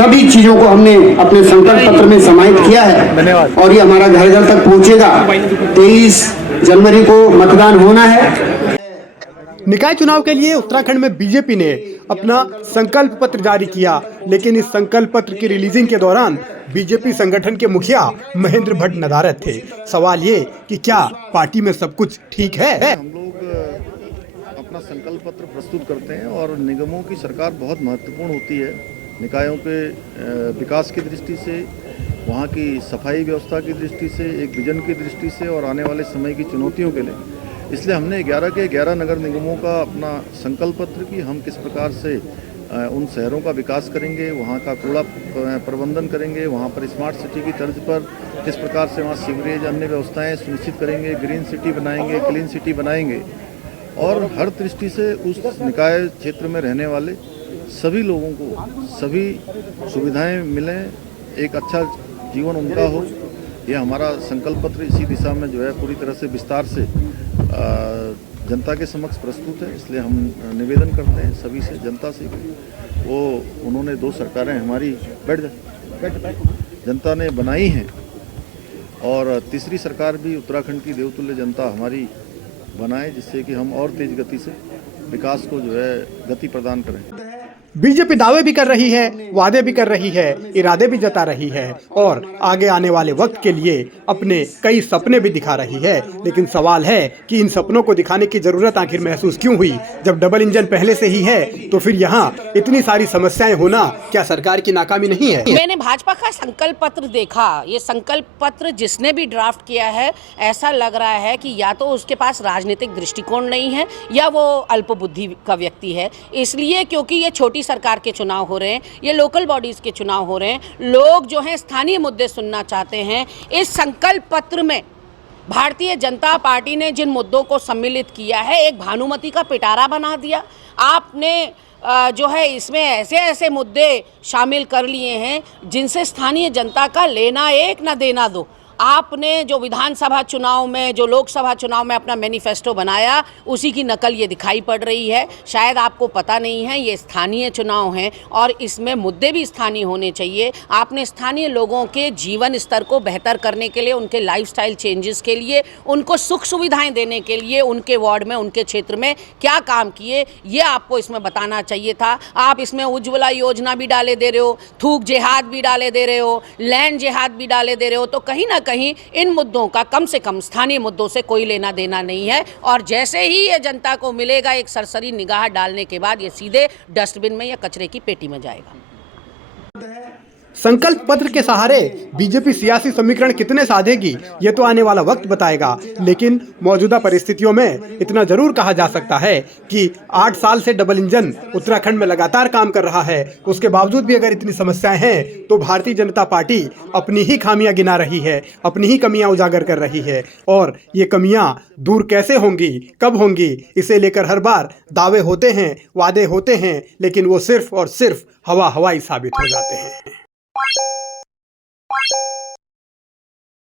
सभी चीजों को हमने अपने संकल्प पत्र में समाहित किया है और ये हमारा घर घर तक पहुंचेगा। 23 जनवरी को मतदान होना है। निकाय चुनाव के लिए उत्तराखंड में बीजेपी ने अपना संकल्प पत्र जारी किया, लेकिन इस संकल्प पत्र की रिलीजिंग के दौरान बीजेपी संगठन के मुखिया महेंद्र भट्ट नदारद थे। सवाल ये कि क्या पार्टी में सब कुछ ठीक है? हम लोग अपना संकल्प पत्र प्रस्तुत करते हैं और निगमों की सरकार बहुत महत्वपूर्ण होती है। निकायों के विकास की दृष्टि से, वहाँ की सफाई व्यवस्था की दृष्टि से, एक विजन की दृष्टि से और आने वाले समय की चुनौतियों के लिए। इसलिए हमने 11 के 11 नगर निगमों का अपना संकल्प पत्र कि हम किस प्रकार से उन शहरों का विकास करेंगे, वहाँ का कूड़ा प्रबंधन करेंगे, वहाँ पर स्मार्ट सिटी की तर्ज पर किस प्रकार से वहाँ सीवरेज अन्य व्यवस्थाएं सुनिश्चित करेंगे, ग्रीन सिटी बनाएंगे, क्लीन सिटी बनाएंगे और हर दृष्टि से उस निकाय क्षेत्र में रहने वाले सभी लोगों को सभी सुविधाएं मिलें, एक अच्छा जीवन उनका हो। ये हमारा संकल्प पत्र इसी दिशा में जो है पूरी तरह से विस्तार से जनता के समक्ष प्रस्तुत है। इसलिए हम निवेदन करते हैं सभी से, जनता से, वो उन्होंने 2 सरकारें हमारी जनता ने बनाई हैं और तीसरी सरकार भी उत्तराखंड की देवतुल्य जनता हमारी बनाए, जिससे कि हम और तेज गति से विकास को जो है गति प्रदान करें। बीजेपी दावे भी कर रही है, वादे भी कर रही है, इरादे भी जता रही है और आगे आने वाले वक्त के लिए अपने कई सपने भी दिखा रही है। लेकिन सवाल है कि इन सपनों को दिखाने की जरूरत आखिर महसूस क्यों हुई? जब डबल इंजन पहले से ही है तो फिर यहाँ इतनी सारी समस्याएं होना क्या सरकार की नाकामी नहीं है? मैंने भाजपा का संकल्प पत्र देखा। ये संकल्प पत्र जिसने भी ड्राफ्ट किया है, ऐसा लग रहा है कि या तो उसके पास राजनीतिक दृष्टिकोण नहीं है या वो अल्पबुद्धि का व्यक्ति है। इसलिए क्योंकि ये छोटी सरकार के चुनाव हो रहे हैं, ये लोकल बॉडीज के चुनाव हो रहे हैं, लोग जो हैं स्थानीय मुद्दे सुनना चाहते हैं। इस संकल्प पत्र में भारतीय जनता पार्टी ने जिन मुद्दों को सम्मिलित किया है, एक भानुमति का पिटारा बना दिया। आपने जो है इसमें ऐसे ऐसे मुद्दे शामिल कर लिए हैं जिनसे स्थानीय जनता का लेना एक ना देना दो। आपने जो विधानसभा चुनाव में, जो लोकसभा चुनाव में अपना मैनिफेस्टो बनाया, उसी की नकल ये दिखाई पड़ रही है। शायद आपको पता नहीं है, ये स्थानीय चुनाव हैं और इसमें मुद्दे भी स्थानीय होने चाहिए। आपने स्थानीय लोगों के जीवन स्तर को बेहतर करने के लिए, उनके लाइफस्टाइल चेंजेस के लिए, उनको सुख सुविधाएं देने के लिए उनके वार्ड में, उनके क्षेत्र में क्या काम किए, ये आपको इसमें बताना चाहिए था। आप इसमें उज्ज्वला योजना भी डाले दे रहे हो, थूक जिहाद भी डाले दे रहे हो, लैंड जिहाद भी डाले दे रहे हो। तो कहीं ना कहीं इन मुद्दों का कम से कम स्थानीय मुद्दों से कोई लेना देना नहीं है। और जैसे ही ये जनता को मिलेगा, एक सरसरी निगाह डालने के बाद ये सीधे डस्टबिन में या कचरे की पेटी में जाएगा। संकल्प पत्र के सहारे बीजेपी सियासी समीकरण कितने साधेगी, ये तो आने वाला वक्त बताएगा। लेकिन मौजूदा परिस्थितियों में इतना जरूर कहा जा सकता है कि 8 साल से डबल इंजन उत्तराखंड में लगातार काम कर रहा है। उसके बावजूद भी अगर इतनी समस्याएं हैं तो भारतीय जनता पार्टी अपनी ही खामियां गिना रही है, अपनी ही कमियां उजागर कर रही है। और ये कमियां दूर कैसे होंगी, कब होंगी, इसे लेकर हर बार दावे होते हैं, वादे होते हैं, लेकिन वो सिर्फ और सिर्फ हवा हवाई साबित हो जाते हैं।